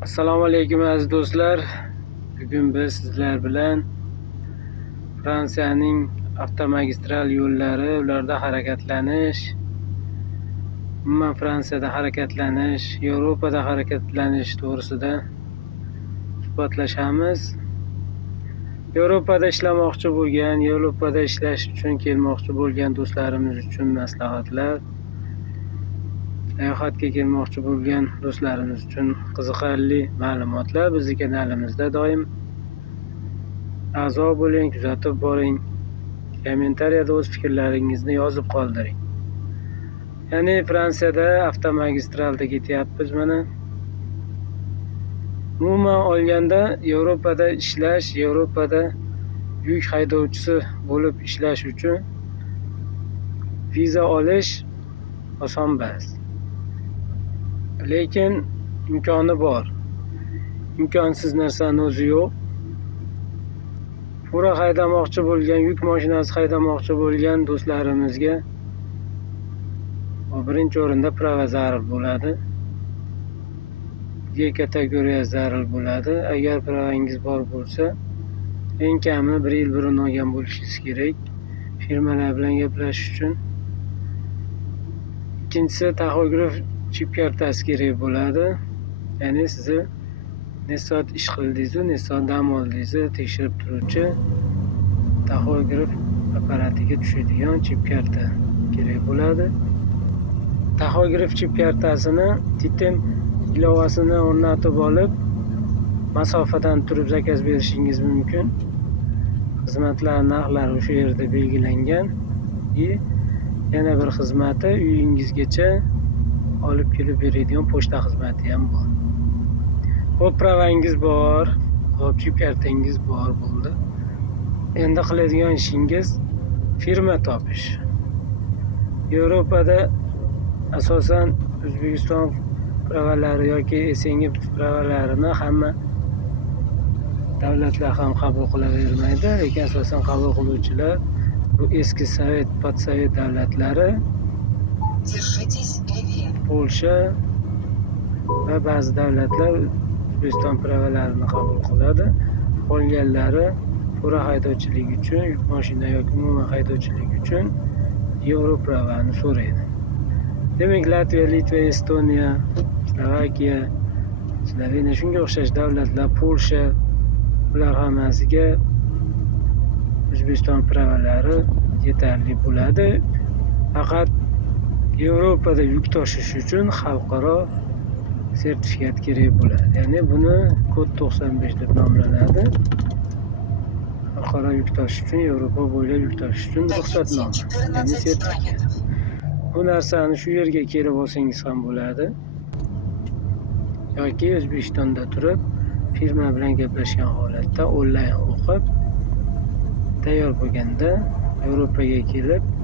Assalomu alaykum aziz do'stlar. Bugun biz sizlar bilan Fransiyaning avtomagistral yo'llari, ularda harakatlanish, umuman Fransiyada harakatlanish, Yevropada harakatlanish to'g'risida suhbatlashamiz. Yevropada ishlamoqchi bo'lgan, Yevropada ishlash uchun kelmoqchi bo'lgan do'stlarimiz uchun maslahatlar, sayohatga kelmoqchi bo'lgan do'stlarimiz uchun qiziqarli ma'lumotlar bizning kanalimizda doim a'zo bo'ling, kuzatib boring. Kommentariyada o'z fikrlaringizni yozib qoldiring. Ya'ni Fransiyada avtomagistralda ketyapmiz mana. Umuman olganda Yevropada ishlash, Yevropada yuk haydovchisi bo'lib ishlash uchun viza olish oson emas. Lekin imkoni bor. Imkonsiz narsani o'zi yo'q. Fura haydamoqchi bo'lgan, yuk mashinasi haydamoqchi bo'lgan do'stlarimizga birinchi o'rinda prava zarur bo'ladi. G kategoriya zarur bo'ladi. Agar pravangiz bor bo'lsa, eng kami 1 yil burun olgan bo'lishingiz kerak firmalar bilan gaplashish uchun. Ikkinchisi, taxograf chip kartasi kerak bo'ladi. Ya'ni sizni necha soat ish qildingiz, necha soat dam oldingiz tekshirib turuvchi taxograf apparatiga tushadigan chip karta kerak bo'ladi. Taxograf chip kartasini titem ilovasini o'rnatib olib, masofadan turib zakaz berishingiz mumkin. Xizmatlar narxlari o'sha yerda belgilangan. Yana bir xizmati uyingizgacha olib kelib beradigan pochta xizmati ham bor. Xo'p, pravangiz bor, xo'p, chip kartangiz bor bo'ldi. Endi qiladigan ishingiz firma topish. Yevropada asosan O'zbekiston pravalari yoki SNG pravalarini hamma davlatlar ham qabul qilavermaydi, lekin asosan qabul qiluvchilar bu eski sovet, podsovet davlatlari, Polsha va ba'zi davlatlar O'zbekiston pravalarini qabul qiladi. Qolganlari fura haydovchiligi uchun, yuk mashina yoki umuman haydovchilik uchun Yevro pravani so'raydi. Demak, Latviya, Litva, Estoniya, Slovakiya, Sloveniya shunga o'xshash davlatlar, Polsha, bular hammasiga O'zbekiston pravalari yetarli bo'ladi. Faqat Yevropada yuk tashish uchun xalqaro sertifikat kerak bo'ladi. Ya'ni buni kod 95 deb nomlanadi. Xalqaro yuk tashish uchun, Yevropa bo'ylab yuk tashish uchun ruxsatnoma, ya'ni sertifikat. Bu narsani shu yerga kelib olsangiz ham bo'ladi. Yoki O'zbekistonda turib, firma bilan gaplashgan holatda onlayn o'qib, tayyor bo'lganda Yevropaga kelib,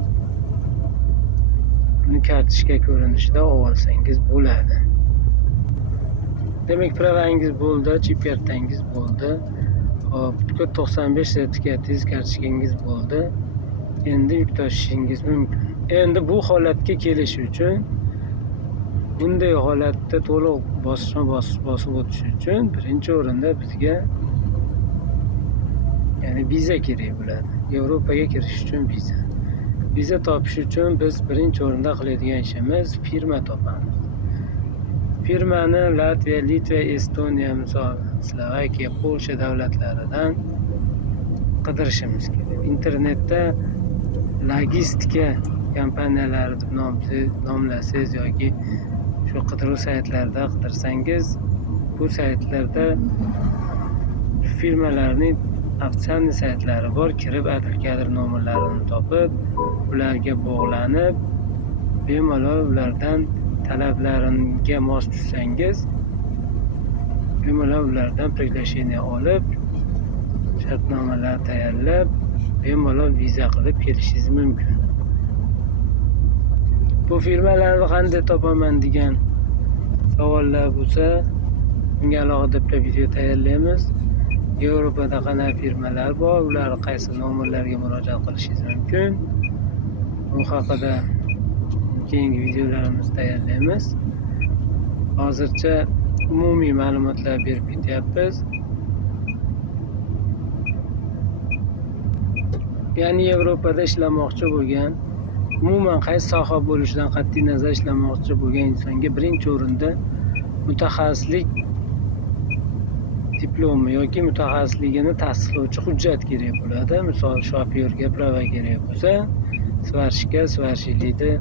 uni kartochka ko'rinishida olsangiz bo'ladi. Demak, pravangiz bo'ldi, chip kartangiz bo'ldi. Hop, kod 95 sertifikatingiz, kartochkangiz bo'ldi. Endi yuk tashishingiz mumkin. Endi bu holatga kelish uchun, bunday holatda to'liq bosib o'tish uchun birinchi o'rinda bizga ya'ni viza kerak bo'ladi. Yevropaga kirish uchun viza. Viza topish uchun biz birinchi o'rinda qiladigan ishimiz firma topamiz. Firmani Latviya, Litva, Estoniya, misol Slovakiya, Polsha davlatlaridan qidirishimiz kerak. Internetda logistika kompaniyalari deb nomlasangiz yoki shu qidiruv saytlarida qidirsangiz, bu saytlarda firmalarning ofitsialniy saytlari bor. Kirib, adil kadr nomerlarini topib, ularga bog'lanib, bemalol ulardan talablariga mos tushsangiz, bemalol ulardan приглашение olib, shartnomalar tayyorlab, bemalol viza qilib kelishingiz mumkin. Bu firmalarni qanday topaman degan savollar bo'lsa, bunga alohida bitta video tayyorlaymiz. Yevropada qanday firmalar bor, ular qaysi nomerlarga murojaat qilishingiz mumkin. Bu haqida keyingi videolarimizni tayyorlaymiz. Hozircha umumiy ma'lumotlar berib ketyapmiz. Ya'ni Yevropada ishlamoqchi bo'lgan, umuman qaysi soha bo'lishidan qat'iy nazar ishlamoqchi bo'lgan insonga birinchi o'rinda mutaxassislik diplomi yoki mutaxassisligini tasdiqlovchi hujjat kerak bo'ladi. Misol shofyorga prava kerak bo'lsa, svarshga svarshilikni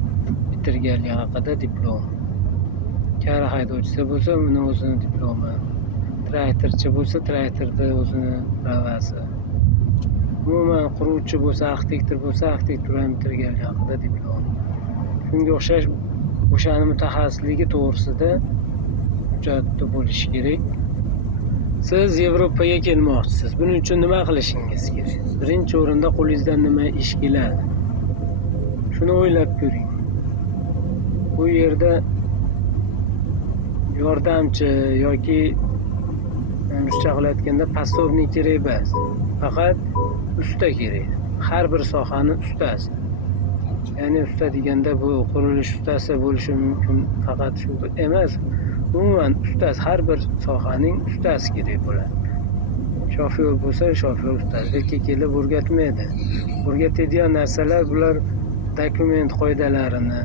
bitirganligi haqida diplom. Kara haydovchisi bo'lsa, uni o'zini diplomi. Traktorchi bo'lsa, traktorda o'zini pravasi. Umuman quruvchi bo'lsa, arxitektor bo'lsa, arxitekturani bitirganligi haqida diplom. Shunga o'xshash o'shani mutaxassisligi to'g'risida hujjati bo'lishi kerak. Siz Yevropaga kelmoqchisiz. Buning uchun nima qilishingiz kerak? Birinchi o'rinda qo'lingizdan nima ish keladi? Shuni o'ylab ko'ring. Bu yerda yordamchi yoki ruscha qilayotganda pastornik kerak emas. Faqat usta kerak. Har bir sohani ustasi. Ya'ni usta deganda bu qurilish ustasi bo'lishi mumkin, faqat shu emas. Umuman ustasi, har bir sohaning ustasi kerak bo'ladi. Shofyor bo'lsa, shofyor ustasi. Lekin kelib o'rgatmaydi. O'rgatadigan narsalar bular dokument qoidalarini,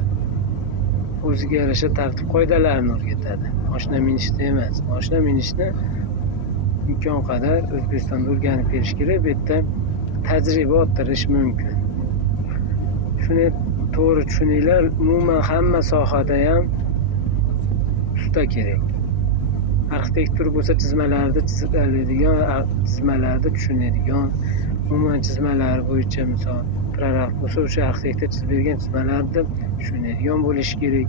o'ziga yarasha tartib qoidalarini o'rgatadi. Mashina minishni emas. Mashina minishni imkon qadar O'zbekistonda o'rganib kelish kerak. Bu yerda tajriba orttirish mumkin. Shuni to'g'ri tushuninglar. Umuman hamma sohada ham usta kerak. Arxitektor bo'lsa, chizmalarni chizadigan, chizmalarni tushunadigan, umuman chizmalar bo'yicha misol prorab bo'lsa, o'sha arxitektor chizib bergan chizmalarni tushunadigan bo'lishi kerak.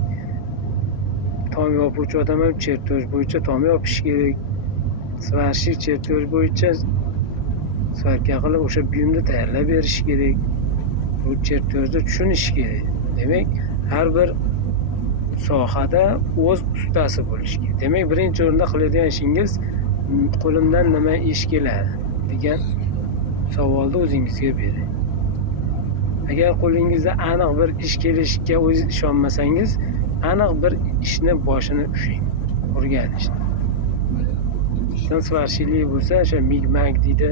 Tom yopuvchi odam ham chertoj bo'yicha tom yopish kerak. Svarshik chertoj bo'yicha svarka qilib o'sha buyumni tayyorlab berish kerak. Bu chertojni tushunish kerak. Demak, har bir sohada o'z ustasi bo'lishi kerak. Demak, birinchi o'rinda qiladigan ishingiz qo'limdan nima ish keladi degan savolni o'zingizga bering. Agar qo'lingizda aniq bir ish kelishiga o'zingiz ishonmasangiz, aniq bir ishni boshini ushlang, o'rganishni. Svarshilik bo'lsa, o'sha mig-mag deydi,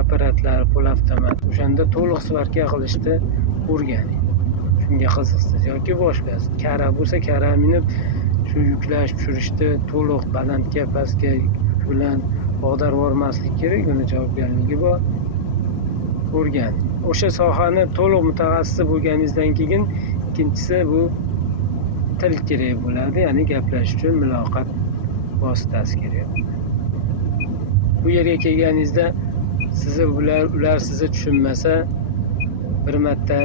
apparatlar, polavtomat, o'shanda to'liq svarka qilishni o'rganing. Shunga qiziqsiz yoki boshqasi. Kara bo'lsa, kara minib shu yuklash, tushirishni to'liq balandga, pastga bilan bog'darib bormaslik kerak, uni javobgarligi bor. O'rganing. O'sha sohani to'liq mutaxassis bo'lganingizdan keyin ikkinchisi bu til kerak bo'ladi, ya'ni gaplashish uchun muloqot vositasi kerak bo'ladi. Bu yerga kelganingizda sizni ular sizni tushunmasa, bir marta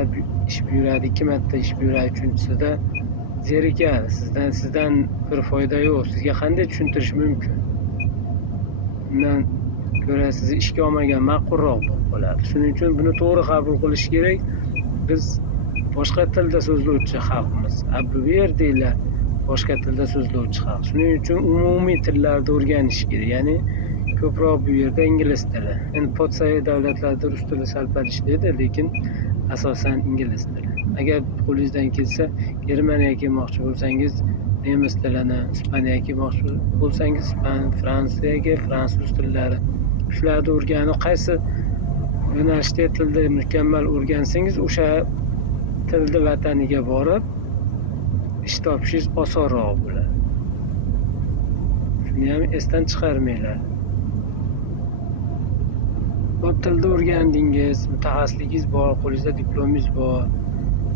ish buyuradi, 2 marta ish buyuradi, uchinchisida zerikadi. Sizdan bir foyda yo'q. Sizga qanday tushuntirish mumkin? Bundan ko'ra sizni ishga olmagan ma'qulroq bo'ladi. Shuning uchun buni to'g'ri qabul qilish kerak. Biz boshqa tilda so'zlovchi xalqmiz. Bu yerdaglar boshqa tilda so'zlovchi xalq. Shuning uchun umumiy tillarni o'rganish kerak. Ya'ni ko'proq bu yerda ingliz tili. Endi podshoh davlatlarda rus tili sal-pal ishlaydi, lekin asosan ingliz tili. Agar qo'lingizdan kelsa, Germaniyaga kelmoqchi bo'lsangiz, nemis tilini, Ispaniyaga kelmoqchi bo'lsangiz, Fransiyaga fransuz tillari. Shularni o'rganib, qaysi yo'nalishda tilni mukammal o'rgansangiz, o'sha tilni vataniga borib ish topishingiz osonroq bo'ladi. Shuni ham esdan chiqarmanglar. Tilni o'rgandingiz, mutaxassisligingiz bor, qo'lingizda diplomingiz bor,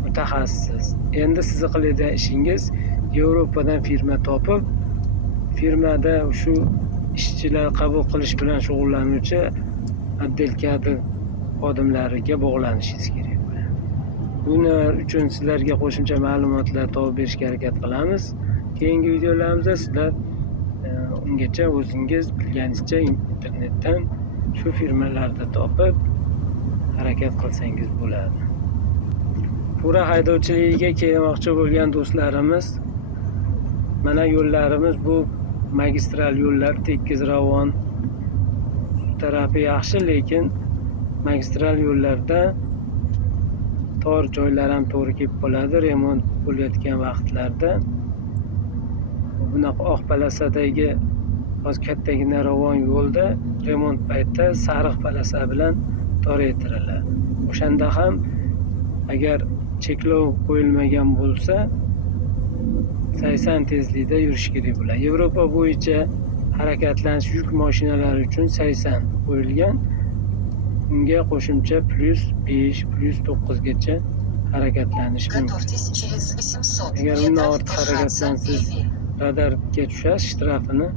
mutaxassis. Endi sizni qiladigan ishingiz Yevropadan firma topib, firmada shu ishchilar qabul qilish bilan shug'ullanuvchi otdel kadr xodimlariga bog'lanishingiz kerak bo'ladi. Buning uchun sizlarga qo'shimcha ma'lumotlar topib berishga harakat qilamiz. Keyingi videolarimizda sizlar ungacha o'zingiz bilganingizcha internetdan shu firmalarda topib harakat qilsangiz bo'ladi. Pura haydovchiligiga kelmoqchi bo'lgan do'stlarimiz, mana yo'llarimiz bu magistral yo'llar, tekis ravon tarafi yaxshi, lekin magistral yo'llarda tor joylar ham to'g'ri kelib qoladi. Remont bo'layotgan vaqtlarda bunaqa oq palasadagi hozir kattagina ravon yo'lda remont paytida sariq polasa bilan toraytiriladi. O'shanda ham agar cheklov qo'yilmagan bo'lsa 80 tezlikda yurish kerak bo'ladi. Yevropa bo'yicha harakatlanish yuk mashinalari uchun 80 qo'yilgan. Unga qo'shimcha +5, +9 gacha harakatlanish mumkin. Agar undan ortiq harakatlansangiz radarga tushasiz, shtrafini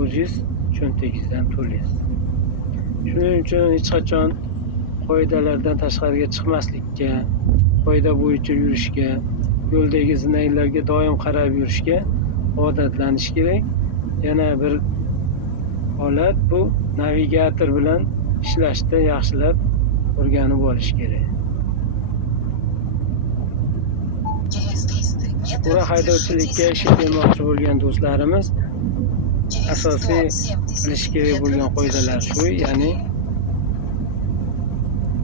o'zingiz cho'ntagingizdan to'laysiz. Shuning uchun hech qachon qoidalardan tashqariga chiqmaslikka, qoida bo'yicha yurishga, yo'ldagi znaklarga doim qarab yurishga odatlanish kerak. Yana bir holat bu navigator bilan ishlashda yaxshilab o'rganib olish kerak. Buni haydovchilikka ish qilmoqchi bo'lgan do'stlarimiz asosiy bilish kerak bo'lgan qoidalar shu, ya'ni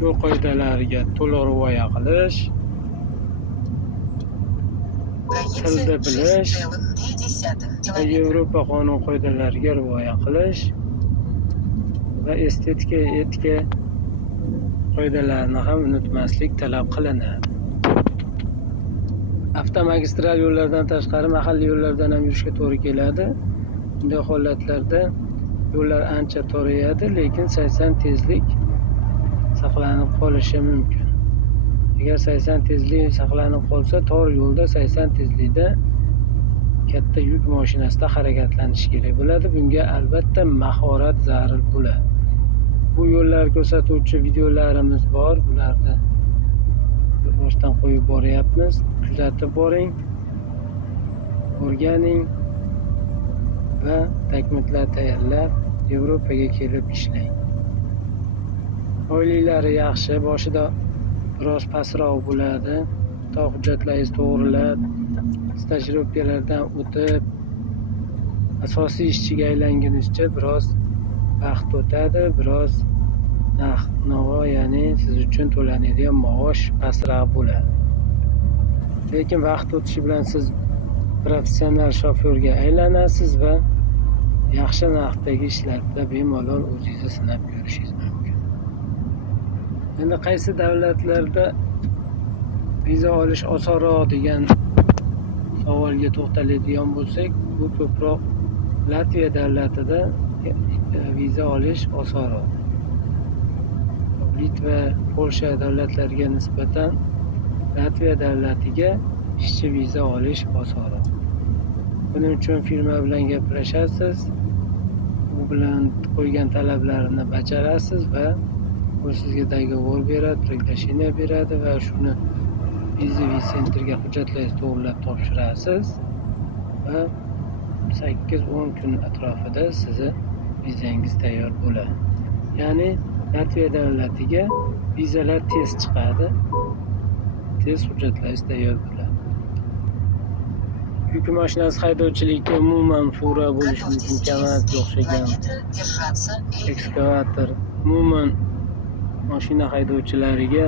yo'l qoidalariga to'liq rioya qilish, tilni bilish va Yevropa qonun qoidalariga rioya qilish va estetika, etika qoidalarini ham unutmaslik talab qilinadi. Avtomagistral yo'llardan tashqari mahalliy yo'llardan ham yurishga to'g'ri keladi. Bunday holatlarda yo'llar ancha torayadi, lekin 80 tezlik saqlanib qolishi mumkin. Agar 80 tezlik saqlanib qolsa, tor yo'lda 80 tezlikda katta yuk mashinasida harakatlanish kerak bo'ladi. Bunga albatta mahorat zarur bo'ladi. Bu yo'llar ko'rsatuvchi videolarimiz bor. Bularni boshdan qo'yib boryapmiz. Kuzatib boring, o'rganing va dokumentlar tayyorlab Yevropaga kelib ishlang. Oyliklari yaxshi, boshida biroz pastroq bo'ladi. To hujjatlaringiz to'g'rilab, stajirovkalardan o'tib, asosiy ishchiga aylangunizcha biroz vaqt o'tadi, biroz narx-navo, ya'ni siz uchun to'lanadigan maosh pastroq bo'ladi. Lekin vaqt o'tishi bilan siz professional shofyorga aylanasiz va yaxshi narxdagi ishlarda bemalol o'zingizni sinab ko'rishingiz mumkin. Endi qaysi davlatlarda viza olish osonroq degan savolga to'xtaladigan bo'lsak, bu ko'proq Latviya davlatida viza olish osonroq. Litva, Polsha davlatlariga nisbatan Latviya davlatiga ishchi viza olish osonroq. Buning uchun firma bilan gaplashasiz, u bilan qo'ygan talablarini bajarasiz va u sizga dogovor beradi, приглашение beradi va shuni vizaviy sentrga hujjatlaringizni to'g'rilab topshirasiz va 8-10 kun atrofida sizni vizangiz tayyor bo'ladi. Ya'ni Latviya davlatiga vizalar tez chiqadi, tez hujjatlaringiz tayyor bo'ladi. Yuk mashinasi haydovchilikka umuman fura bo'lishi mumkin, kamatga o'xshagan ekskavator, umuman mashina haydovchilariga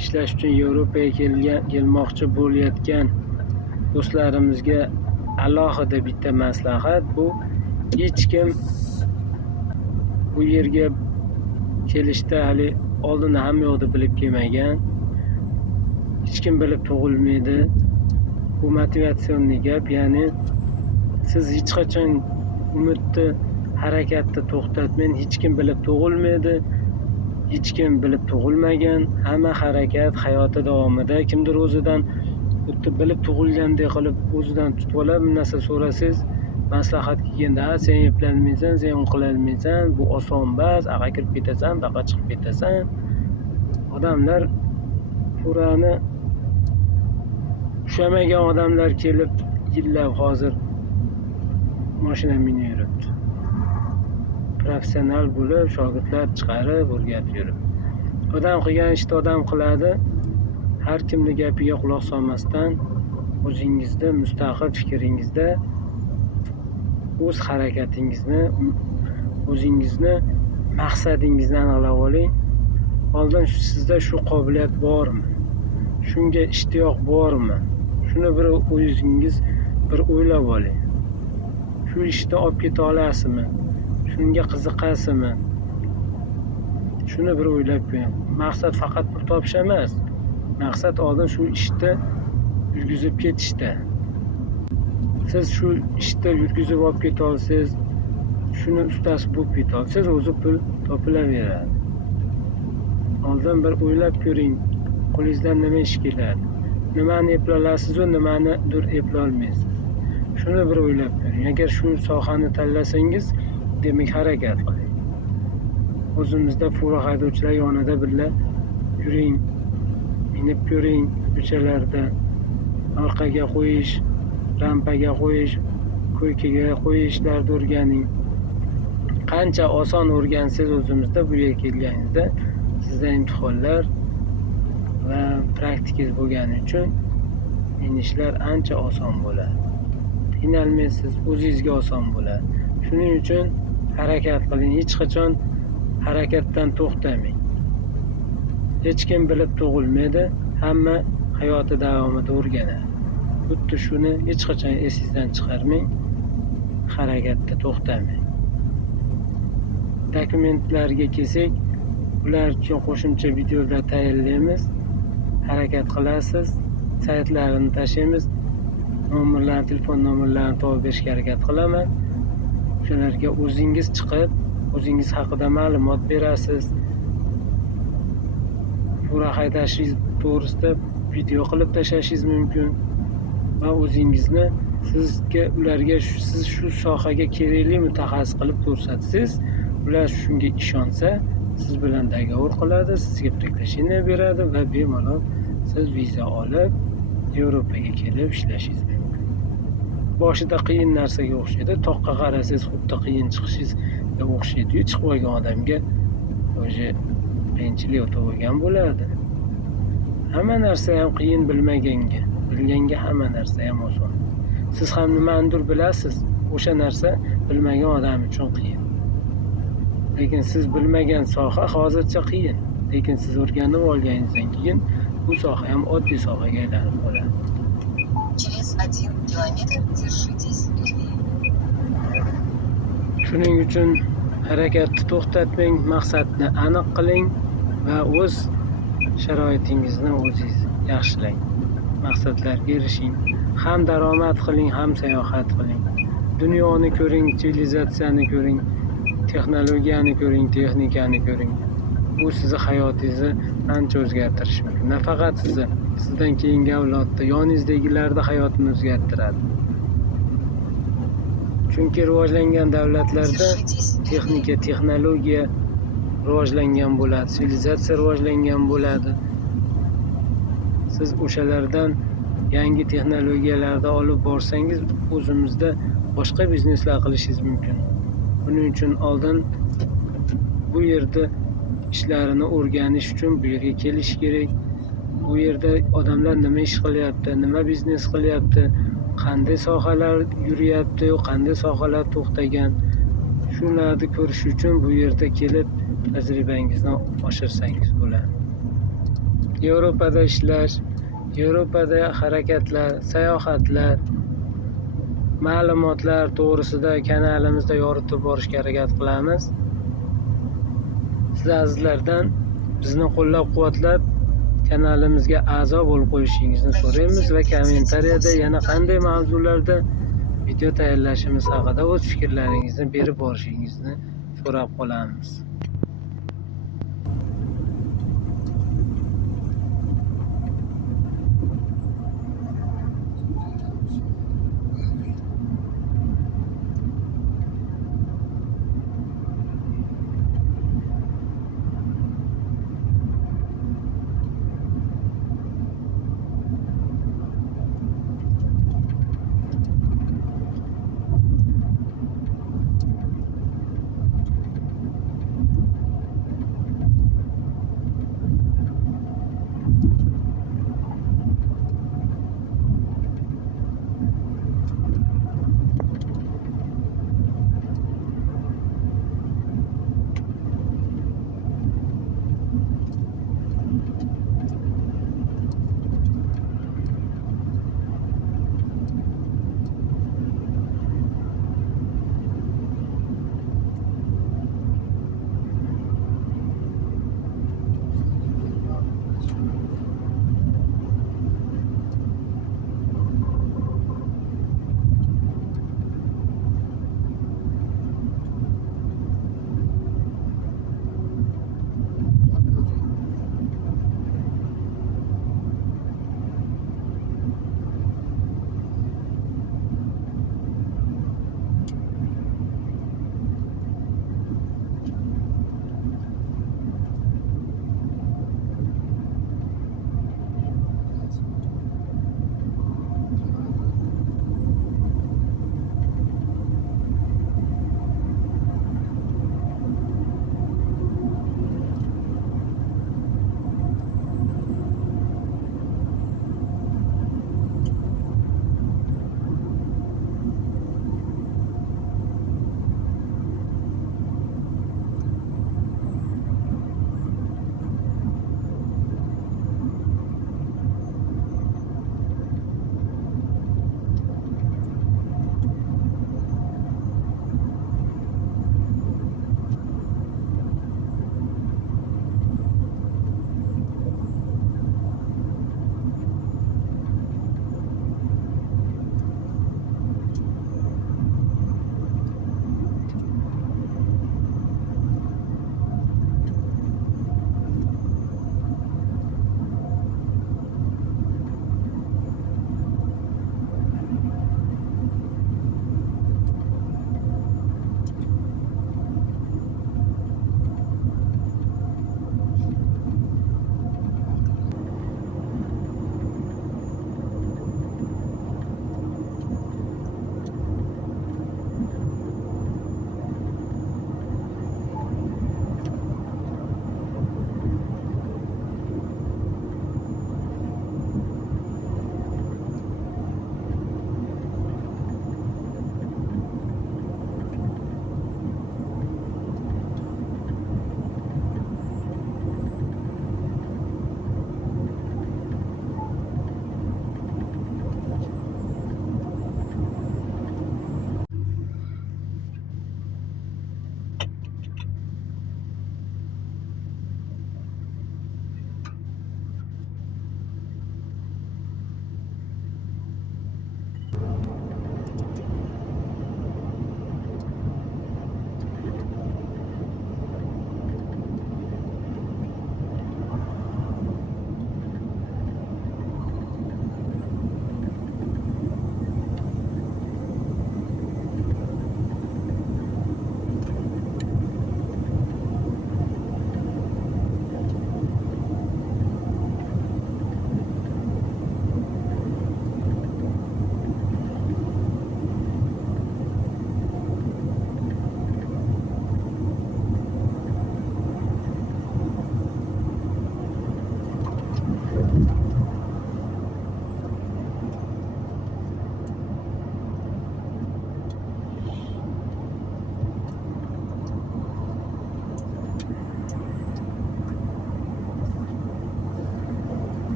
ishlash uchun Yevropaga kelmoqchi bo'layotgan do'stlarimizga alohida bitta maslahat, bu hech kim bu yerga kelishda hali oldin hamma yo'qni bilib kelmagan, hech kim bilib tug'ilmaydi. Bu motivatsion gap, ya'ni siz hech qachon umidni, harakatni to'xtatmang. Hech kim bilib tug'ilmaydi, hech kim bilib tug'ilmagan. Hamma harakat hayoti davomida kimdir o'zidan xuddi bilib tug'ilgandek qilib o'zidan tutib olib, bir narsa so'rasangiz, maslahat kelganda, sen eplanmaysan, sen qilolmaysan, bu oson bas, aqa kirib ketasan, baqa chiqib ketasan. Odamlar furani ushamagan odamlar kelib yillab hozir mashina minib yuribdi. Professional bo'lib, shogirdlar chiqarib o'rgatib yuribdi. Odam qilgan ishni odam qiladi. Har kimning gapiga quloq solmasdan o'zingizda mustaqil fikringizda o'z harakatingizni, o'zingizni maqsadingizni aniqlab oling. Oldin sizda shu qobiliyat bormi? Shunga ishtiyoq bormi? Shuni bir o'zingiz bir o'ylab oling. Shu shu ishni olib keta olasizmi, shunga qiziqasizmi, shuni bir o'ylab ko'ring. Maqsad faqat pul topish emas, maqsad oldin shu ishni yurgizib ketishda. Siz shu ishda yurgizib olib keta olsangiz, shuni ustasi bo'lib keta olsangiz, o'zi pul topilaveradi. Oldin bir o'ylab ko'ring, qo'lingizdan nima ish keladi, nimani eplay olasiz va nimanidir eplay olmaysiz. Shuni bir o'ylab ko'ring. Agar shu sohani tanlasangiz, demak harakat qiling. O'zimizda fura haydovchilar yonida birga yuring, minib ko'ring, ko'chalarda orqaga qo'yish, rampaga qo'yish, ko'ykaga qo'yishlarni o'rganing. Qancha oson o'rgansangiz o'zimizda bu yerga kelganingizda sizda imtihonlar va praktikangiz bo'lgani uchun minishlar ancha oson bo'ladi. Qiynalmaysiz, o'zingizga oson bo'ladi. Shuning uchun harakat qiling, hech qachon harakatdan to'xtamang. Hech kim bilib tug'ilmaydi, hamma hayoti davomida o'rganadi. Xuddi shuni hech qachon esingizdan chiqarmang, harakatda to'xtamang. Dokumentlarga kelsak, ular uchun qo'shimcha videolar tayyorlaymiz. Harakat qilasiz, saytlarini tashlaymiz, telefon nomerlarini topib berishga harakat qilaman. Shularga o'zingiz chiqib, o'zingiz haqida ma'lumot berasiz. Fura haydashingiz to'g'risida video qilib tashlashingiz mumkin va o'zingizni ularga siz shu sohaga kerakli mutaxassis qilib ko'rsatsangiz, ular shunga ishonsa, siz bilan dogovor qiladi, sizga приглашение beradi va bemalol siz viza olib Yevropaga kelib ishlashingiz mumkin. Boshida qiyin narsaga o'xshaydi, toqqa qarasangiz xuddi qiyin chiqishingizga o'xshaydi-yu, chiqib olgan odamga o'sha qiyinchilik o'tib bo'lgan bo'ladi. Hamma narsa ham qiyin bilmaganga, bilganga hamma narsa ham oson. Siz ham nimanidir bilasiz, o'sha narsa bilmagan odam uchun qiyin. Lekin siz bilmagan soha hozircha qiyin. Lekin siz o'rganib olganingizdan keyin bu soha ham oddiy sohaga aylanib qoladi. Через 1 километр держитесь левее. Shuning uchun harakatni to'xtatmang, maqsadni aniq qiling va o'z sharoitingizni o'zingiz yaxshilang. Maqsadlarga erishing. Ham daromad qiling, ham sayohat qiling. Dunyoni ko'ring, sivilizatsiyani ko'ring, texnologiyani ko'ring, texnikani ko'ring. Bu sizni hayotingizni ancha o'zgartirishi mumkin. Nafaqat sizni, sizdan keyingi avlodni, yoningizdagilarning hayotini o'zgartiradi. Chunki rivojlangan davlatlarda texnika, texnologiya rivojlangan bo'ladi, sivilizatsiya rivojlangan bo'ladi. Siz o'shalardan yangi texnologiyalarni olib borsangiz, o'zimizda boshqa bizneslar qilishingiz mumkin. Buning uchun oldin bu yerda ishlarini o'rganish uchun bu yerga kelish kerak. Bu yerda odamlar nima ish qilyapti, nima biznes qilyapti, qanday sohalar yuryapti, qanday sohalar to'xtagan. Shularni ko'rish uchun bu yerda kelib tajribangizni oshirsangiz bo'ladi. Yevropada ishlash, Yevropada harakatlar, sayohatlar, ma'lumotlar to'g'risida kanalimizda yoritib borishga harakat qilamiz. Siz azizlardan bizni qo'llab-quvvatlab kanalimizga a'zo bo'lib qo'yishingizni so'raymiz va kommentariyada yana qanday mavzularda video tayyorlashimiz haqida o'z fikrlaringizni berib borishingizni so'rab qolamiz.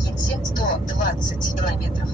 Проедьте 120 километров.